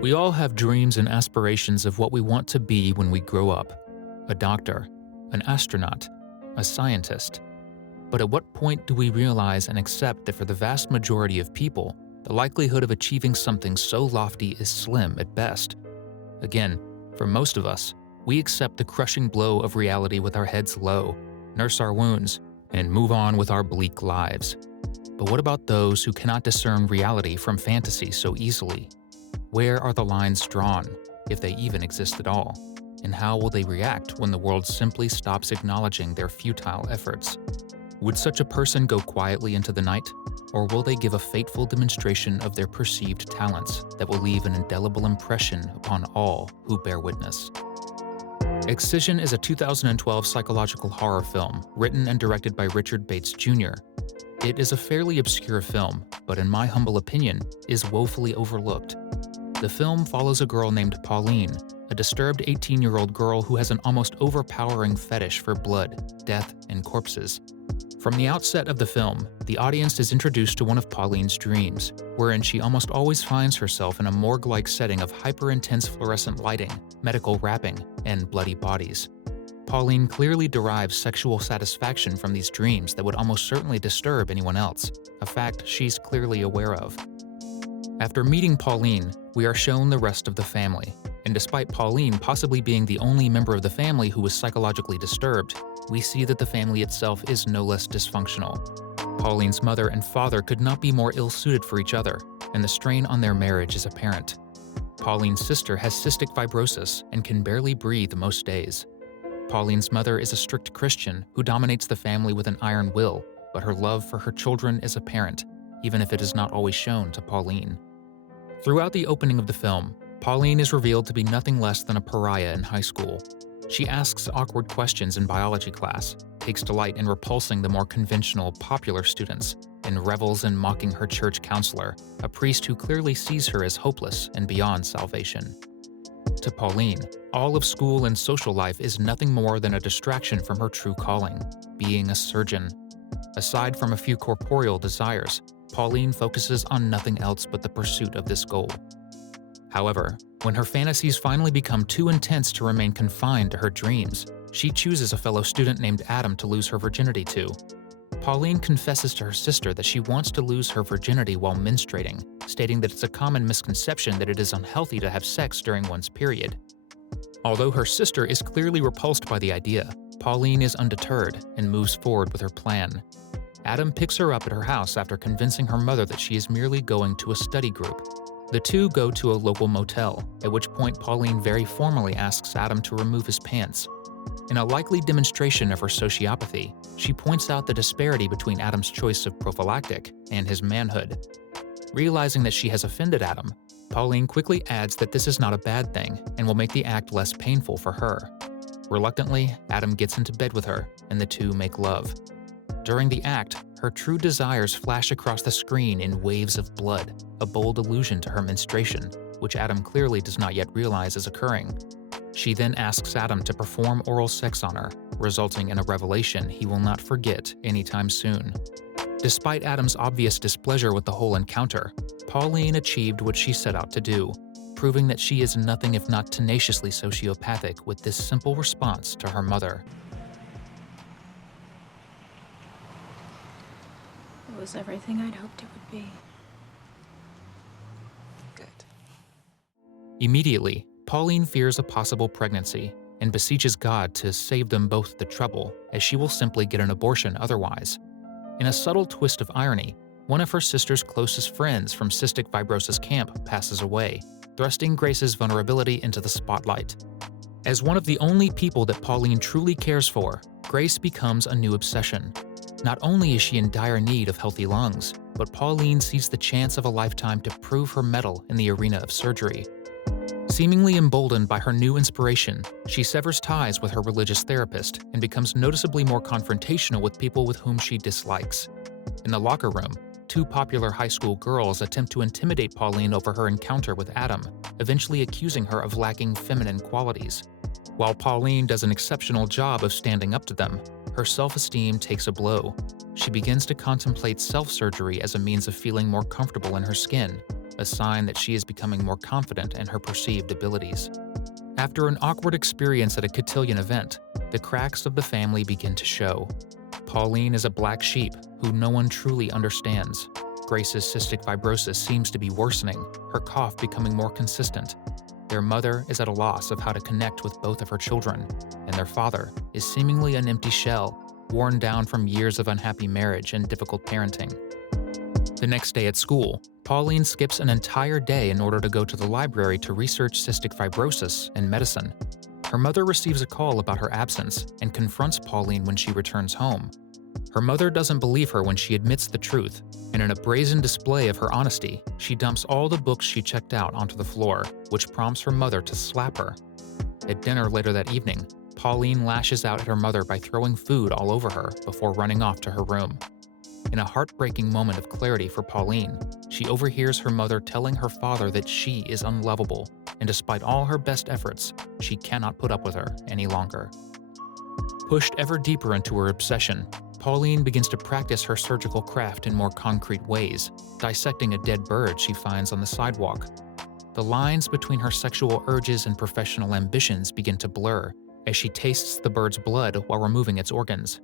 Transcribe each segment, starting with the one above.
We all have dreams and aspirations of what we want to be when we grow up: a doctor, an astronaut, a scientist. But at what point do we realize and accept that for the vast majority of people, the likelihood of achieving something so lofty is slim at best? Again, for most of us, we accept the crushing blow of reality with our heads low, nurse our wounds, and move on with our bleak lives. But what about those who cannot discern reality from fantasy so easily? Where are the lines drawn, if they even exist at all? And how will they react when the world simply stops acknowledging their futile efforts? Would such a person go quietly into the night, or will they give a fateful demonstration of their perceived talents that will leave an indelible impression upon all who bear witness? Excision is a 2012 psychological horror film written and directed by Richard Bates Jr. It is a fairly obscure film, but in my humble opinion, is woefully overlooked. The film follows a girl named Pauline, a disturbed 18-year-old girl who has an almost overpowering fetish for blood, death, and corpses. From the outset of the film, the audience is introduced to one of Pauline's dreams, wherein she almost always finds herself in a morgue-like setting of hyper-intense fluorescent lighting, medical wrapping, and bloody bodies. Pauline clearly derives sexual satisfaction from these dreams that would almost certainly disturb anyone else, a fact she's clearly aware of. After meeting Pauline, we are shown the rest of the family, and despite Pauline possibly being the only member of the family who was psychologically disturbed, we see that the family itself is no less dysfunctional. Pauline's mother and father could not be more ill-suited for each other, and the strain on their marriage is apparent. Pauline's sister has cystic fibrosis and can barely breathe most days. Pauline's mother is a strict Christian who dominates the family with an iron will, but her love for her children is apparent, even if it is not always shown to Pauline. Throughout the opening of the film, Pauline is revealed to be nothing less than a pariah in high school. She asks awkward questions in biology class, takes delight in repulsing the more conventional, popular students, and revels in mocking her church counselor, a priest who clearly sees her as hopeless and beyond salvation. To Pauline, all of school and social life is nothing more than a distraction from her true calling, being a surgeon. Aside from a few corporeal desires, Pauline focuses on nothing else but the pursuit of this goal. However, when her fantasies finally become too intense to remain confined to her dreams, she chooses a fellow student named Adam to lose her virginity to. Pauline confesses to her sister that she wants to lose her virginity while menstruating, stating that it's a common misconception that it is unhealthy to have sex during one's period. Although her sister is clearly repulsed by the idea, Pauline is undeterred and moves forward with her plan. Adam picks her up at her house after convincing her mother that she is merely going to a study group. The two go to a local motel, at which point Pauline very formally asks Adam to remove his pants. In a likely demonstration of her sociopathy, she points out the disparity between Adam's choice of prophylactic and his manhood. Realizing that she has offended Adam, Pauline quickly adds that this is not a bad thing and will make the act less painful for her. Reluctantly, Adam gets into bed with her, and the two make love. During the act, her true desires flash across the screen in waves of blood, a bold allusion to her menstruation, which Adam clearly does not yet realize is occurring. She then asks Adam to perform oral sex on her, resulting in a revelation he will not forget anytime soon. Despite Adam's obvious displeasure with the whole encounter, Pauline achieved what she set out to do, proving that she is nothing if not tenaciously sociopathic with this simple response to her mother. It was everything I'd hoped it would be. Good. Immediately, Pauline fears a possible pregnancy and beseeches God to save them both the trouble, as she will simply get an abortion otherwise. In a subtle twist of irony, one of her sister's closest friends from cystic fibrosis camp passes away, thrusting Grace's vulnerability into the spotlight. As one of the only people that Pauline truly cares for, Grace becomes a new obsession. Not only is she in dire need of healthy lungs, but Pauline sees the chance of a lifetime to prove her mettle in the arena of surgery. Seemingly emboldened by her new inspiration, she severs ties with her religious therapist and becomes noticeably more confrontational with people with whom she dislikes. In the locker room, two popular high school girls attempt to intimidate Pauline over her encounter with Adam, eventually accusing her of lacking feminine qualities. While Pauline does an exceptional job of standing up to them, her self-esteem takes a blow. She begins to contemplate self-surgery as a means of feeling more comfortable in her skin, a sign that she is becoming more confident in her perceived abilities. After an awkward experience at a cotillion event, the cracks of the family begin to show. Pauline is a black sheep who no one truly understands. Grace's cystic fibrosis seems to be worsening, her cough becoming more consistent. Their mother is at a loss of how to connect with both of her children, and their father is seemingly an empty shell, worn down from years of unhappy marriage and difficult parenting. The next day at school, Pauline skips an entire day in order to go to the library to research cystic fibrosis and medicine. Her mother receives a call about her absence and confronts Pauline when she returns home. Her mother doesn't believe her when she admits the truth, and in a brazen display of her honesty, she dumps all the books she checked out onto the floor, which prompts her mother to slap her. At dinner later that evening, Pauline lashes out at her mother by throwing food all over her before running off to her room. In a heartbreaking moment of clarity for Pauline, she overhears her mother telling her father that she is unlovable, and despite all her best efforts, she cannot put up with her any longer. Pushed ever deeper into her obsession, Pauline begins to practice her surgical craft in more concrete ways, dissecting a dead bird she finds on the sidewalk. The lines between her sexual urges and professional ambitions begin to blur as she tastes the bird's blood while removing its organs.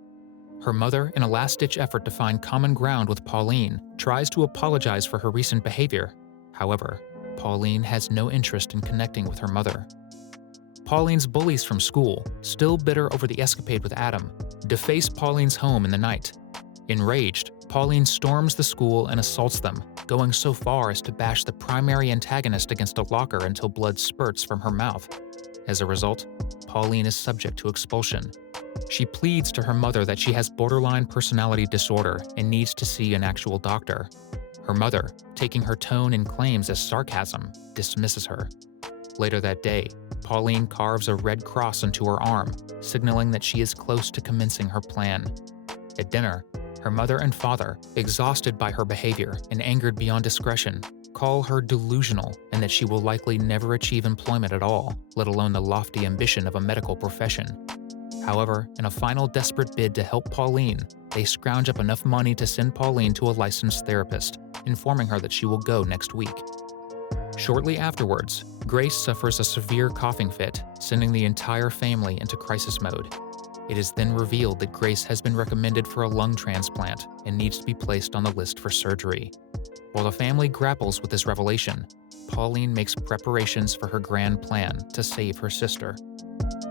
Her mother, in a last-ditch effort to find common ground with Pauline, tries to apologize for her recent behavior. However, Pauline has no interest in connecting with her mother. Pauline's bullies from school, still bitter over the escapade with Adam, deface Pauline's home in the night. Enraged, Pauline storms the school and assaults them, going so far as to bash the primary antagonist against a locker until blood spurts from her mouth. As a result, Pauline is subject to expulsion. She pleads to her mother that she has borderline personality disorder and needs to see an actual doctor. Her mother, taking her tone and claims as sarcasm, dismisses her. Later that day, Pauline carves a red cross into her arm, signaling that she is close to commencing her plan. At dinner, her mother and father, exhausted by her behavior and angered beyond discretion, call her delusional and that she will likely never achieve employment at all, let alone the lofty ambition of a medical profession. However, in a final desperate bid to help Pauline, they scrounge up enough money to send Pauline to a licensed therapist, informing her that she will go next week. Shortly afterwards, Grace suffers a severe coughing fit, sending the entire family into crisis mode. It is then revealed that Grace has been recommended for a lung transplant and needs to be placed on the list for surgery. While the family grapples with this revelation, Pauline makes preparations for her grand plan to save her sister.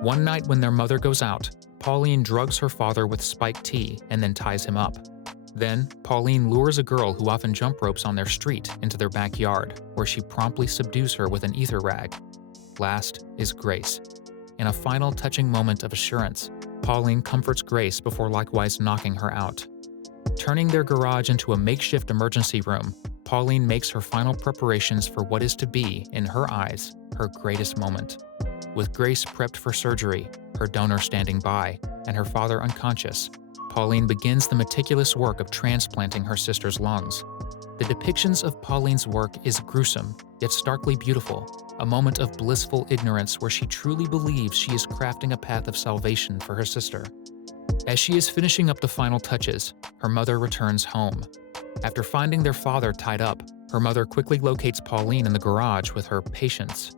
One night when their mother goes out, Pauline drugs her father with spiked tea and then ties him up. Then, Pauline lures a girl who often jump ropes on their street into their backyard, where she promptly subdues her with an ether rag. Last is Grace. In a final touching moment of assurance, Pauline comforts Grace before likewise knocking her out. Turning their garage into a makeshift emergency room, Pauline makes her final preparations for what is to be, in her eyes, her greatest moment. With Grace prepped for surgery, her donor standing by, and her father unconscious, Pauline begins the meticulous work of transplanting her sister's lungs. The depictions of Pauline's work is gruesome, yet starkly beautiful, a moment of blissful ignorance where she truly believes she is crafting a path of salvation for her sister. As she is finishing up the final touches, her mother returns home. After finding their father tied up, her mother quickly locates Pauline in the garage with her patients.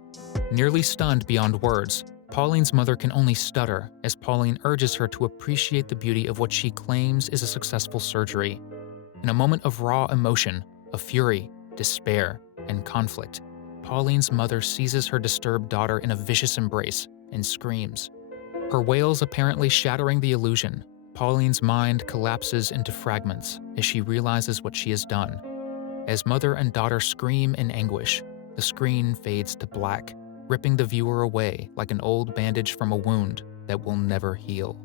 Nearly stunned beyond words, Pauline's mother can only stutter as Pauline urges her to appreciate the beauty of what she claims is a successful surgery. In a moment of raw emotion, of fury, despair, and conflict, Pauline's mother seizes her disturbed daughter in a vicious embrace and screams. Her wails apparently shattering the illusion, Pauline's mind collapses into fragments as she realizes what she has done. As mother and daughter scream in anguish, the screen fades to black, ripping the viewer away like an old bandage from a wound that will never heal.